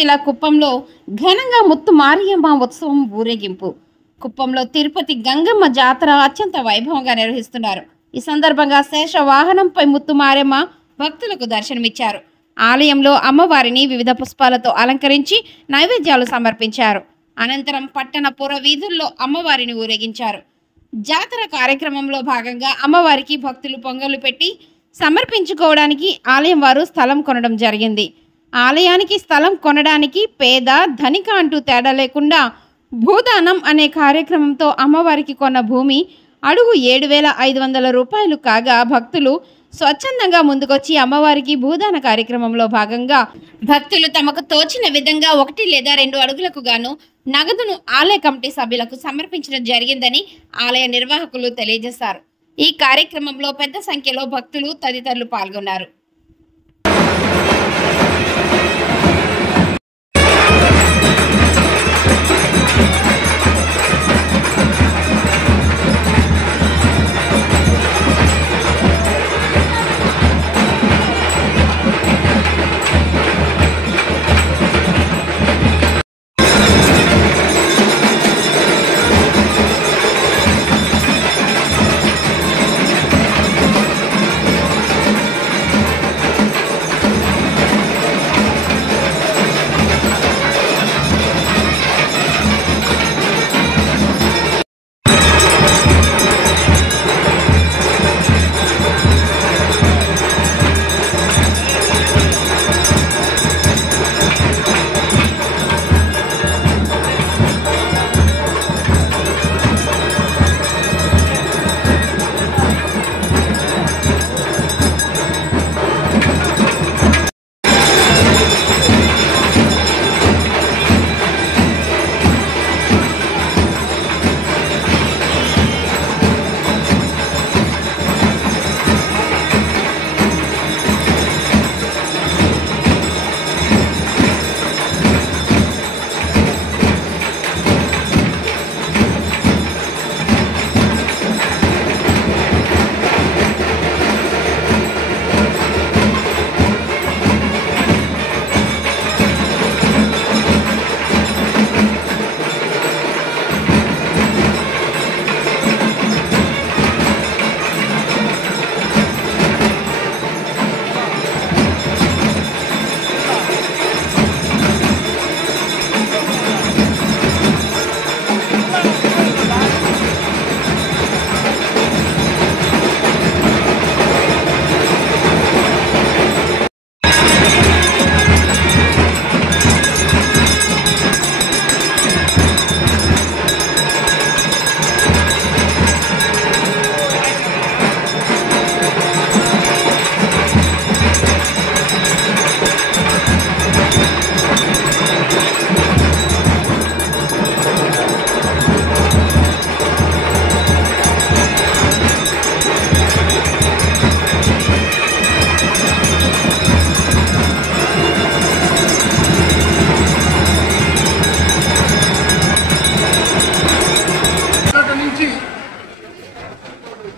జిల్లా కుప్పంలో ఘనంగా ముత్తు మారియమ్మ ఉత్సవం ఊరేగింపు. కుప్పంలో తిరుపతి గంగమ్మ జాతర అత్యంత వైభవంగా నిర్వహిస్తున్నారు. ఈ సందర్భంగా శేష వాహనంపై ముత్తు మారియమ్మ భక్తులకు దర్శనమిచ్చారు. ఆలయంలో అమ్మవారిని వివిధ పుష్పాలతో అలంకరించి నైవేద్యాలు సమర్పించారు. అనంతరం పట్టణ పుర వీధుల్లో అమ్మవారిని ఊరేగించారు. జాతర కార్యక్రమంలో భాగంగా అమ్మవారికి భక్తులు పొంగలు పెట్టి సమర్పించుకోవడానికి ఆలయం వారు స్థలం కొనడం జరిగింది. ఆలయానికి స్థలం కొనడానికి పేద ధనిక అంటూ తేడా లేకుండా భూదానం అనే కార్యక్రమంతో అమ్మవారికి కొన్న భూమి అడుగు 7,500 రూపాయలు కాగా భక్తులు స్వచ్ఛందంగా ముందుకొచ్చి అమ్మవారికి భూదాన కార్యక్రమంలో భాగంగా భక్తులు తమకు తోచిన విధంగా 1 లేదా 2 అడుగులకు గాను నగదును ఆలయ కమిటీ సభ్యులకు సమర్పించడం జరిగిందని ఆలయ నిర్వాహకులు తెలియజేశారు. ఈ కార్యక్రమంలో పెద్ద సంఖ్యలో భక్తులు తదితరులు పాల్గొన్నారు.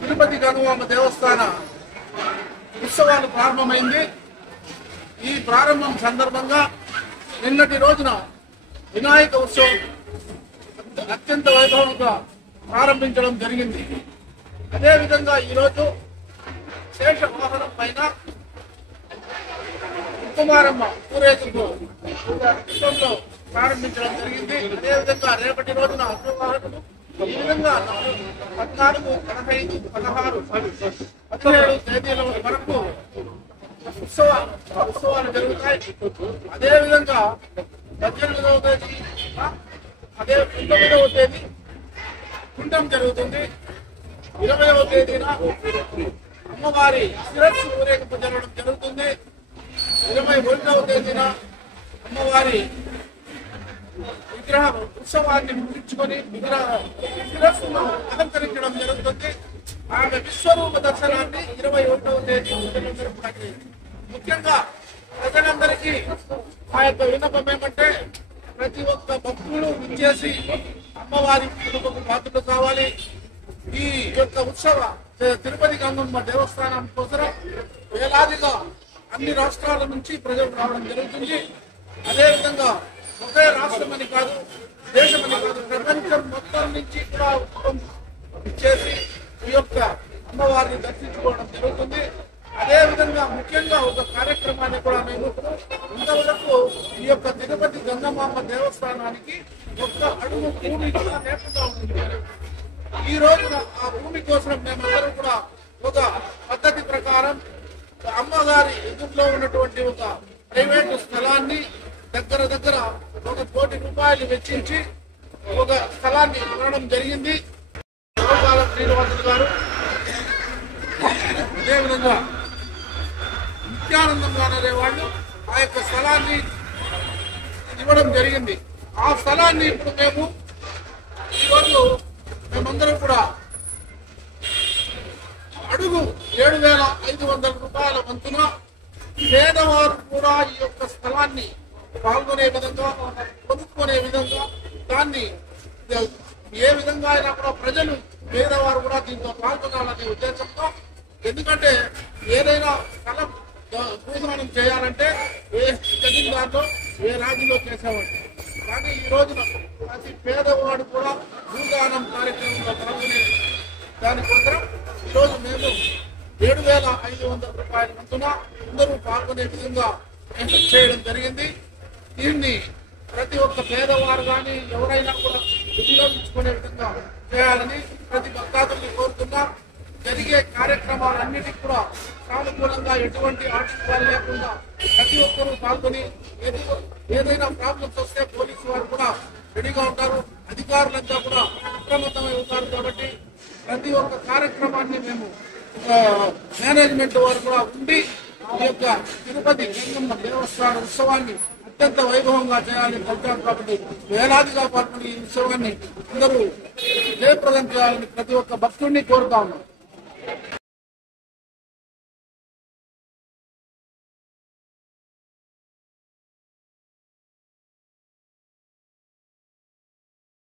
తిరుపతి గంగమ్మ దేవస్థాన ఉత్సవాలు ప్రారంభమైంది. ఈ ప్రారంభం సందర్భంగా నిన్నటి రోజున వినాయక ఉత్సవం అత్యంత వైభవంగా ప్రారంభించడం జరిగింది. అదేవిధంగా ఈరోజు శేష వాహనం పైన ముత్తుమారమ్మ ఊరేగింపు కుప్పంలో ప్రారంభించడం జరిగింది. అదేవిధంగా రేపటి రోజున అగ్రవాహనము ఈ విధంగా 14, 15, 16, 17 తేదీల వరకు ఉత్సవాలు జరుగుతాయి. అదేవిధంగా 18వ తేదీ 19వ తేదీ కుండం జరుగుతుంది. 20వ తేదీన అమ్మవారి శిరస్సు ఊరేగింపు జరగడం జరుగుతుంది. 21వ తేదీన అమ్మవారి విగ్రహ ఉత్సవాన్ని ముగించుకొని విగ్రహ శిరస్సును అలంకరించడం జరుగుతుంది. ఆమె విశ్వరూప దర్శనాన్ని 21వ తేదీ జరపడానికి ముఖ్యంగా ప్రజలందరికీ ఆ యొక్క విన్నపం ఏమంటే ప్రతి ఒక్క భక్తులు విచ్చేసి అమ్మవారి కృపకు పాత్రలు కావాలి. ఈ యొక్క ఉత్సవ తిరుపతి గంగమ్మ దేవస్థానం కోసం వేలాదిగా అన్ని రాష్ట్రాల నుంచి ప్రజలు రావడం జరుగుతుంది. అదేవిధంగా ఒకే రాష్ట్రం అని కాదు, దేశం అని కాదు, ప్రపంచం మొత్తం నుంచి కూడా ఇచ్చేసి ఈ యొక్క అమ్మవారిని దర్శించుకోవడం జరుగుతుంది. అదేవిధంగా ముఖ్యంగా ఒక కార్యక్రమాన్ని కూడా మేము ఇంతవరకు ఈ యొక్క తిరుపతి గంగమాంబ దేవస్థానానికి ఒక్క అడుగు భూమి కూడా లేకుండా ఉంటుంది. ఈ రోజున ఆ భూమి కోసం మేమందరం కూడా ఒక పద్ధతి ప్రకారం అమ్మగారి ఎదురులో ఉన్నటువంటి ఒక ప్రైవేటు స్థలాన్ని దగ్గర 1 కోటి రూపాయలు వెచ్చించి ఒక స్థలాన్ని కొనడం జరిగింది. శ్రీనివాసులు గారు అదేవిధంగా నిత్యానందం గారు అనే వాళ్ళు ఆ యొక్క స్థలాన్ని ఇవ్వడం జరిగింది. ఆ స్థలాన్ని ఇప్పుడు మేము ఈరోజు మేమందరం కూడా అడుగు 7,500 రూపాయల వంతున పేదవారు కూడా ఈ యొక్క స్థలాన్ని పాల్గొనే విధంగా, కొనుక్కునే విధంగా, దాన్ని ఏ విధంగా అయినా కూడా ప్రజలు పేదవారు కూడా దీంతో పాల్గొనాలనే ఉద్దేశంతో, ఎందుకంటే ఏదైనా స్థలం భూదానం చేయాలంటే ఏ జమీందారులో ఏ రాజులో చేసేవాడు, కానీ ఈ రోజున ప్రతి పేదవాడు కూడా భూదానం కార్యక్రమంలో పాల్గొనే దానికోసం ఈరోజు మేము 7,500 రూపాయల వంతున అందరూ పాల్గొనే విధంగా చేయడం జరిగింది. దీన్ని ప్రతి ఒక్క పేదవారు కానీ ఎవరైనా కూడా వినియోగించుకునే విధంగా చేయాలని ప్రతి భక్తాదుల్ని కోరుతున్నా. జరిగే కార్యక్రమాలన్నిటికీ కూడా సానుకూలంగా ఎటువంటి ఆటంకాలు లేకుండా ప్రతి ఒక్కరూ పాల్గొని ఏదైనా ప్రాబ్లమ్స్ వస్తే పోలీసు వారు కూడా రెడీగా ఉంటారు, అధికారులంతా కూడా అప్రమత్తమై ఉంటారు. కాబట్టి ప్రతి ఒక్క కార్యక్రమాన్ని మేము మేనేజ్మెంట్ వారు కూడా ఉండి ఈ యొక్క తిరుపతి గంగమ్మ దేవస్థాన ఉత్సవాన్ని అత్యంత వైభవంగా చేయాలని కోరుతాం. కాబట్టి వేలాదిగా పాల్గొని ఈ ఉత్సవాన్ని అందరూ జయప్రదం చేయాలని ప్రతి ఒక్క భక్తుడిని కోరుతా ఉన్నాం.